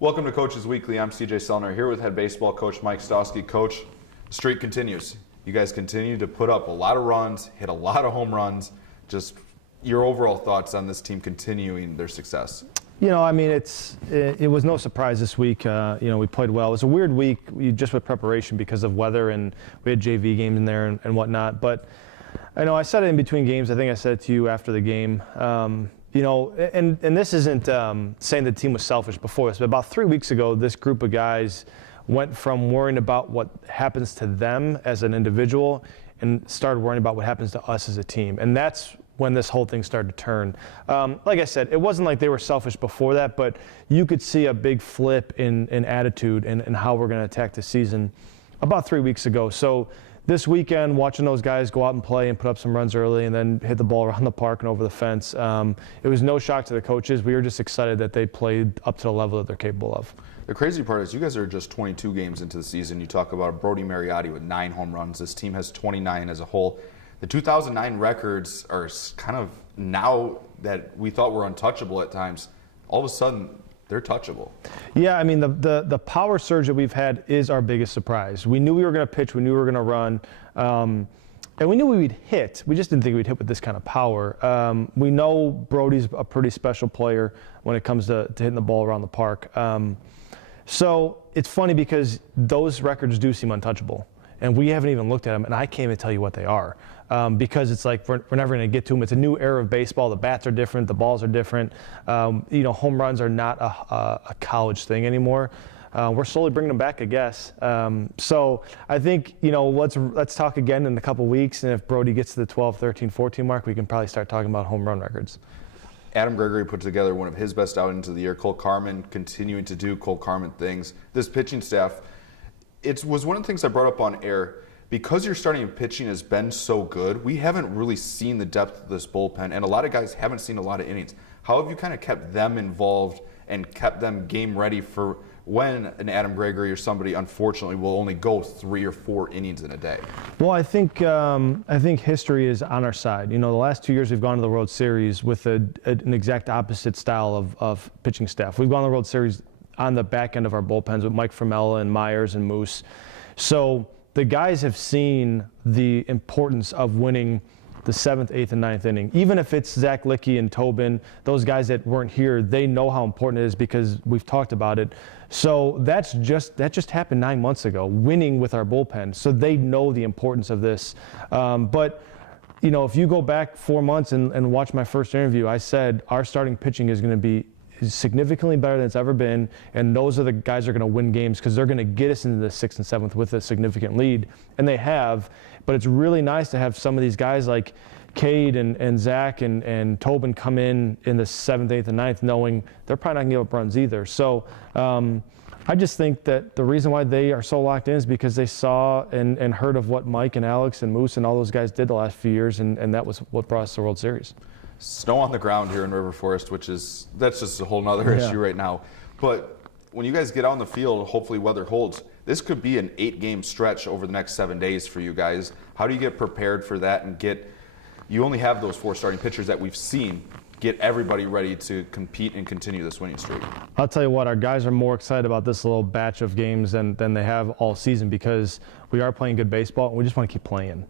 Welcome to Coach's Weekly. I'm CJ Sellner here with head baseball coach Mike Stawski. Coach, the streak continues. You guys continue to put up a lot of runs, hit a lot of home runs. Just your overall thoughts on this team continuing their success. You know, I mean, it was no surprise this week. We played well. It was a weird week just with preparation because of weather, and we had JV games in there and whatnot. But I know I said it in between games. I think I said it to you after the game. And this isn't saying the team was selfish before this, but about 3 weeks ago, this group of guys went from worrying about what happens to them as an individual and started worrying about what happens to us as a team. And that's when this whole thing started to turn. Like I said, it wasn't like they were selfish before that, but you could see a big flip in attitude and how we're going to attack the season about 3 weeks ago. So this weekend, watching those guys go out and play and put up some runs early and then hit the ball around the park and over the fence, it was no shock to the coaches. We were just excited that they played up to the level that they're capable of. The crazy part is you guys are just 22 games into the season. You talk about Brody Mariotti with 9 home runs. This team has 29 as a whole. The 2009 records are kind of, now that we thought were untouchable at times, all of a sudden they're touchable. Yeah, I mean, the power surge that we've had is our biggest surprise. We knew we were going to pitch, we knew we were going to run, and we knew we'd hit. We just didn't think we'd hit with this kind of power. We know Brody's a pretty special player when it comes to hitting the ball around the park. So it's funny because those records do seem untouchable, and we haven't even looked at them, and I can't even tell you what they are. Because it's like we're never going to get to them. It's a new era of baseball. The bats are different. The balls are different. Home runs are not a college thing anymore. We're slowly bringing them back, I guess. So I think, let's talk again in a couple weeks, and if Brody gets to the 12, 13, 14 mark, we can probably start talking about home run records. Adam Gregory put together one of his best outings of the year. Cole Carmen continuing to do Cole Carmen things. This pitching staff, it was one of the things I brought up on air. Because your starting and pitching has been so good, we haven't really seen the depth of this bullpen, and a lot of guys haven't seen a lot of innings. How have you kind of kept them involved and kept them game ready for when an Adam Gregory or somebody, unfortunately, will only go 3 or 4 innings in a day? Well, I think history is on our side. The last 2 years we've gone to the World Series with an exact opposite style of pitching staff. We've gone to the World Series on the back end of our bullpens with Mike Fromella and Myers and Moose. So the guys have seen the importance of winning the 7th, 8th, and 9th inning. Even if it's Zach Lickey and Tobin, those guys that weren't here, they know how important it is because we've talked about it. So that just happened 9 months ago, winning with our bullpen. So they know the importance of this. But if you go back 4 months and watch my first interview, I said our starting pitching is going to be significantly better than it's ever been, and those are the guys that are going to win games because they're going to get us into the 6th and 7th with a significant lead, and they have. But it's really nice to have some of these guys like Cade and Zach and Tobin come in the 7th, 8th, and 9th knowing they're probably not going to give up runs either. So I just think that the reason why they are so locked in is because they saw and heard of what Mike and Alex and Moose and all those guys did the last few years, and that was what brought us to the World Series. Snow on the ground here in River Forest, that's just a whole nother issue right now. But when you guys get out on the field, hopefully weather holds, this could be an 8-game stretch over the next 7 days for you guys. How do you get prepared for that and you only have those 4 starting pitchers that we've seen, get everybody ready to compete and continue this winning streak? I'll tell you what, our guys are more excited about this little batch of games than they have all season because we are playing good baseball and we just want to keep playing.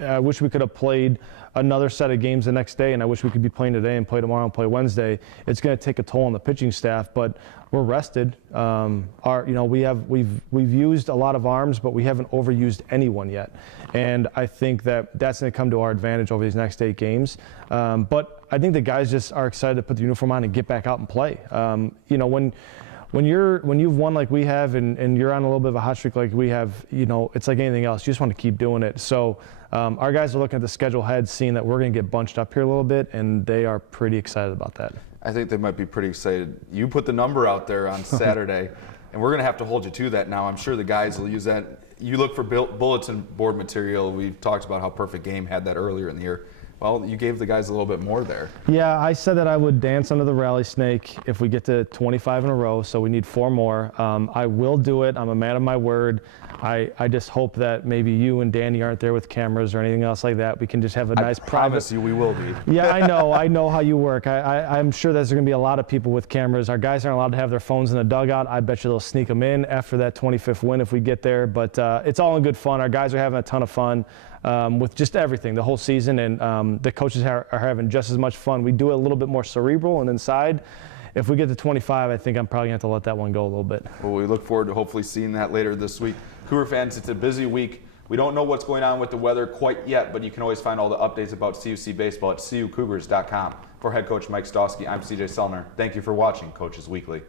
I wish we could have played another set of games the next day, and I wish we could be playing today and play tomorrow and play Wednesday. It's going to take a toll on the pitching staff, but we're rested. We've used a lot of arms, but we haven't overused anyone yet, and I think that's going to come to our advantage over these next 8 games. But I think the guys just are excited to put the uniform on and get back out and play. When you've won like we have and you're on a little bit of a hot streak like we have, it's like anything else. You just want to keep doing it. So our guys are looking at the schedule ahead, seeing that we're going to get bunched up here a little bit, and they are pretty excited about that. I think they might be pretty excited. You put the number out there on Saturday, and we're going to have to hold you to that now. I'm sure the guys will use that. You look for bulletin board material. We've talked about how Perfect Game had that earlier in the year. Well, you gave the guys a little bit more there. Yeah, I said that I would dance under the rally snake if we get to 25 in a row, so we need 4 more. I will do it. I'm a man of my word. I just hope that maybe you and Danny aren't there with cameras or anything else like that. We can just have a nice I private. promise you we will be. Yeah, I know how you work. I'm sure there's going to be a lot of people with cameras. Our guys aren't allowed to have their phones in the dugout. I bet you they'll sneak them in after that 25th win if we get there. But it's all in good fun. Our guys are having a ton of fun with just everything, the whole season, and the coaches are having just as much fun. We do it a little bit more cerebral and inside. If we get to 25, I think I'm probably going to have to let that one go a little bit. Well, we look forward to hopefully seeing that later this week. Cougar fans, it's a busy week. We don't know what's going on with the weather quite yet, but you can always find all the updates about CUC Baseball at cucougars.com. For head coach Mike Stawski, I'm CJ Selner. Thank you for watching Coaches Weekly.